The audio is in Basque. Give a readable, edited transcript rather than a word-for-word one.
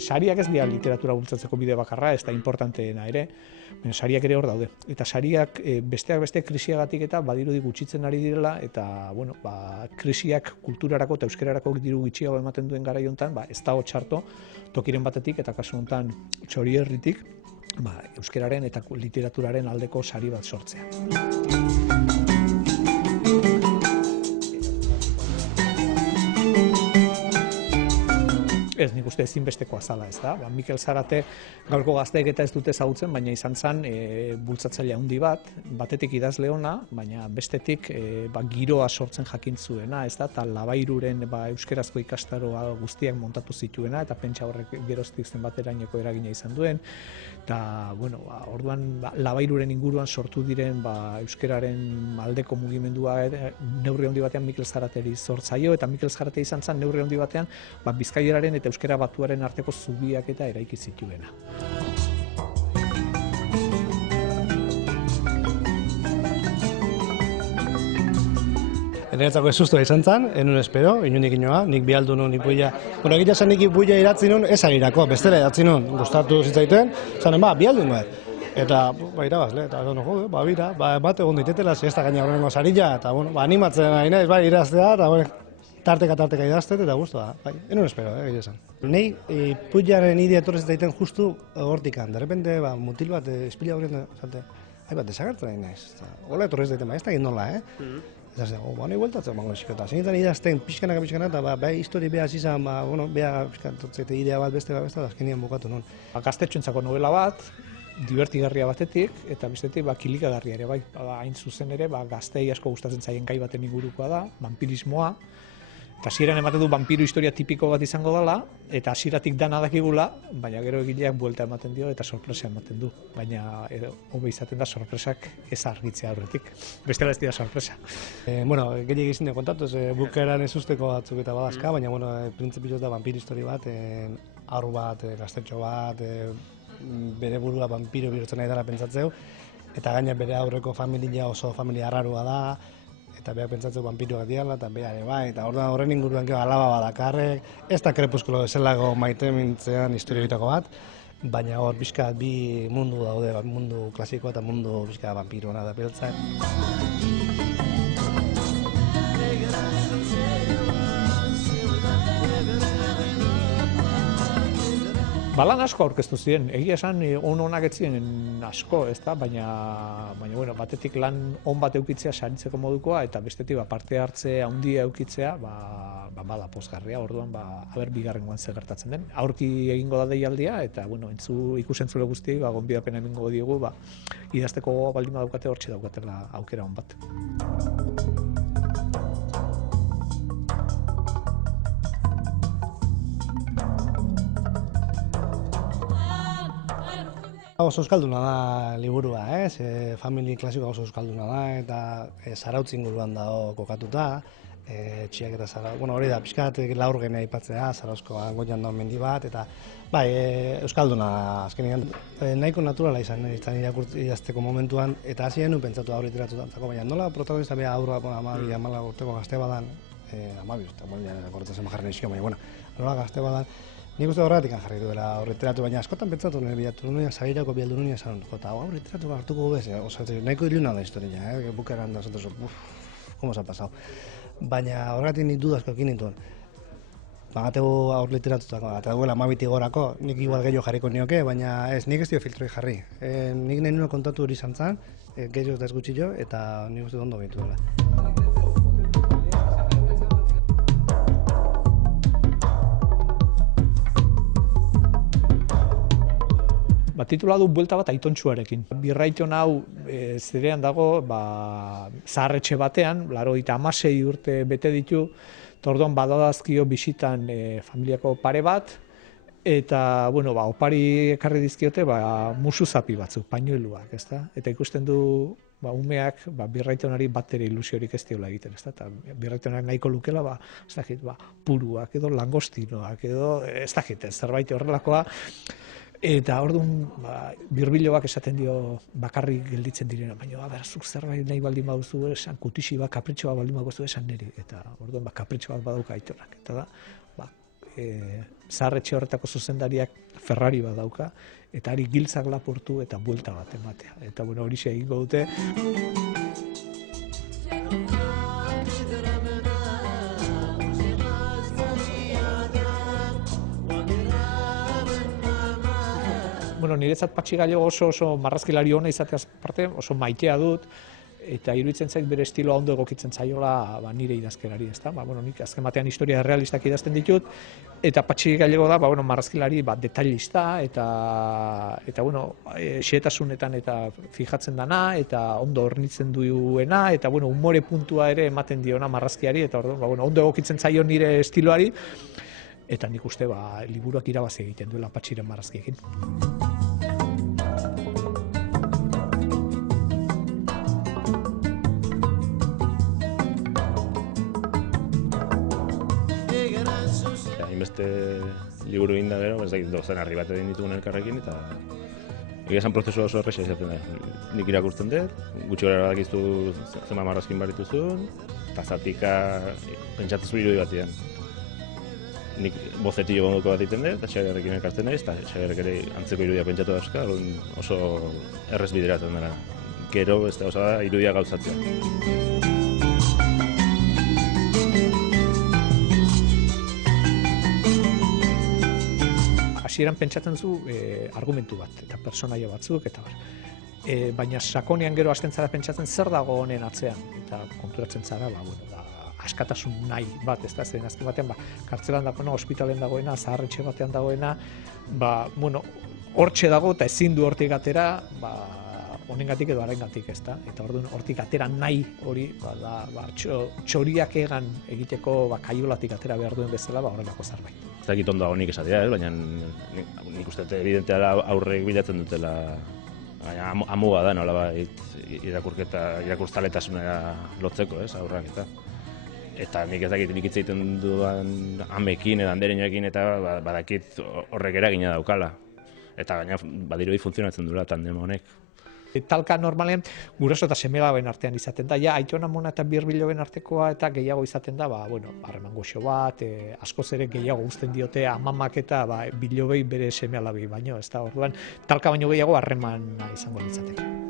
sariak ez dira literatura bultzatzeko bide bakarra, ez da importanteena ere, baina sariak ere hor daude. Eta sariak besteak beste krisiagatik eta badirudi gutxitzen ari direla, eta krisiak kulturarako eta euskararako diru gutxiago ematen duen garai honetan, ez dago txarto tokiren batetik eta kasu honetan Txorierritik euskararen eta literaturaren aldeko sari bat sortzea. Ez, nik uste ezinbestekoa zala, ez da. Mikel Zarate gaurko gazteek eta ez dute ezagutzen, baina izan zen bultzatzaile handi bat, batetik idazle ona, baina bestetik giroa sortzen jakin zuena, ez da, eta Labairuren euskerazko ikastaroa guztiak montatu zituena, eta pentsa horrek geroztik zenbaterainoko eragina izan duen, eta, orduan Labairuren inguruan sortu diren euskararen aldeko mugimendua neurri handi batean Mikel Zarateri sortzaio, eta Mikel Zarate izan zen neurri handi batean Bizkaieraren eta euskara batuaren arteko zubiak eta eraiki zituena. Niretzako ezustoa izan zen, enun espero, inundik inoa, nik bialdu nun ipuia. Egitea zen nik ipuia idatzi nun, ez agirako, bestela idatzi nun, gustatu zitzaituen, zanen bialdu nuen. Eta, irabazle, eta bira, bat egon ditetela, ez da gaina horrengo sarila, eta animatzen nahi naiz, iraztea, eta tarteka idaztet, eta guztua, enun espero, egia esan. Nei, ipuiaren idea etorrez daiten justu hortikan, de repente, mutil bat, espila horien, desagertzen nahi naiz. Hola etorrez daiten, ez da egin nola, Eta ez dago, nahi bueltatzen bango eskota. Zenetan idazten pixkanaka, eta histori behaz izan, beha pixkantotzete idea bat beste, eta azkenian bukatu non. Gaztetxoentzako novela bat, divertigarria batetik, eta bestetik kilikagarria ere, hain zuzen ere, gaztei asko gustatzen zaien gai baten ingurukoa da, vampirismoa, eta hasieran ematen du vampiro historia tipiko bat izango dela, eta hasieratik dana dakigula, baina gero egileak buelta ematen dio eta sorpresa ematen du. Baina hobe izaten da sorpresak ez argitzea aurretik. Bestela ez dira sorpresa. Gehiagik izin kontatu, bukaeran ez usteko batzuk eta badazka, baina printzipioz da vampiro histori bat, haur bat, gaztetxo bat, bere burua vampiro bihurtzen nahi dela pentsatzeu, eta gaina bere aurreko familia oso familia arrarua da, eta behar pentsatzeu vampiroak diala, eta behar eta horren inguruan alaba badakarrek, ez da Krepuskulo bezalago maite mintzean historioitako bat, baina hor pixka bi mundu daude, mundu klasikoa eta mundu pixka vampiroa da beltza. Lan asko aurkeztu ziren, egia esan onak ez ziren asko, baina batetik lan on bat eukitzea saritzeko modukoa, eta bestetik parte hartze handia eukitzea, bada pozgarria, orduan bigarrengoan zer gertatzen den. Aurki egingo da deialdia, eta ikusentzule guztiei gonbidapena egingo diogu, idazteko gogoa baldin badaukate hortxe daukatela aukera on bat. Oso euskalduna da liburua, famili klasikoa oso euskalduna da, eta Zarautz inguruan dago kokatuta, txiak eta Zarautz, hori da, pixkat laur genea aipatzea, Zarauzkoa goian daun mendi bat, eta euskalduna azkenean. Nahiko naturala izan idazteko momentuan, eta hasien nuen pentsatu aurre literaturantzako, baina nola protagonista beha aurra 12 urteko gazte badan, 12 urteko, gorretzen jarri nizkion, baina nola gazte badan, nik uste horretik jarri duela aurreteratu, baina askotan pentsatu nire bilatu nunean, zagirako bildu nunean esan, eta aurreteratu hartuko bez, nahiko iluna da historia, bukaeran da, ¿cómo se ha pasado? Baina horretik nik dudazko ekin nintuen. Bagategu aurreteratutako, eta duela 12 gorako, nik igual gehiago jarriko nioke, baina ez, nik ez dio filtroi jarri. Nik nahi nuna kontatu hori izan zen, gehiago eta ez gutxillo, eta nik uste ondo behitu dela. Titula du buelta bat Aitontxuarekin. Birraiton hau zerean dago zaharretxe batean, 86 urte bete ditu, eta orduan badadazkio bisitan familiako pare bat, eta opari ekarri dizkiote musu zapi batzuk, pañueluak, ezta? Eta ikusten du umeak birraitonari bat ere ilusiorik ez diola egiten, ezta? Eta birraitonak nahiko lukela, puruak edo langostinoak edo ez dakit, zerbait horrelakoa. Eta orduan birbiloak esaten dio bakarrik gelditzen direna, baina zuk zerbait nahi baldin baduzu esan, kutixi bat, kapritxo bat baldin baduzu esan niri, eta orduan kapritxo bat badauka Aitonak. Eta da, zaharretxe horretako zuzendariak Ferrari bat dauka, eta ari giltzak lapurtu eta buelta bat ematea. Eta bueno, hori egingo dute. Bueno, niretzat Patxi Gallego oso marrazkilari ona izateaz parte, oso maitea dut, eta iruditzen zait bere estiloa ondo egokitzen zaiola nire idazkerari, ezta? Nik azken batean historia realistak idazten ditut, eta Patxi Gallego da, marrazkilari detailista, eta xehetasunetan eta fijatzen dana, eta ondo hornitzen duena, eta umore puntua ere ematen diona marrazkiari, eta ondo egokitzen zaio nire estiloari, eta nik uste liburuak irabazi egiten duela Patxiren marrazkiekin. Hainbeste liburu egin da gero, ez dakit dozen harri bat egin ditugun elkarrekin, eta egia esan prozesu oso erresa izaten da. Nik irakurtzen dut, gutxi gara badakizu zema marrazkin barituzun, eta zatika pentsatzen irudi batean. Nik bozetillo gondoko bat egiten dut, eta Xagerrekin elkartzen naiz, eta Xagerrek ere antzeko irudia pentsatu dauzka, oso errez bideratzen dena. Gero, ez da, irudia gauzatzea. Hasieran pentsatzen zu argumentu bat, eta personaia batzuk, eta baina sakonean gero hasten zara pentsatzen zer dago honen atzean, eta konturatzen zara, askatasun nahi bat, ez da, zen azken batean, kartzelan dagoena, ospitalen dagoena, zaharretxe batean dagoena, hortxe dago eta ezin du hortik atera, honengatik edo harengatik, ez da, eta orduan hortik atera nahi hori, txoriak egan egiteko kaiolatik atera behar duen bezala, horrelako zerbait. Ez dakit ondo honik esatea, baina nik uste evidentea aurrek bilatzen dutela, amuga da, nola irakurtzaletasuna lotzeko, aurrak eta. Eta nik ez dakit nik hitz egiten dudan amekin edo andereñoekin eta badakit horrek eragina daukala. Eta gaina badirudi funtzionatzen duela tandem honek. Talka normalean guraso eta seme-alaben artean izaten da, aitona amona eta birbiloben artekoa eta gehiago izaten da, harreman goxo bat, askoz ere gehiago uzten diote amamak eta bilobei bere seme-alabei baino, ez da, orduan talka baino gehiago harremana izango litzateke.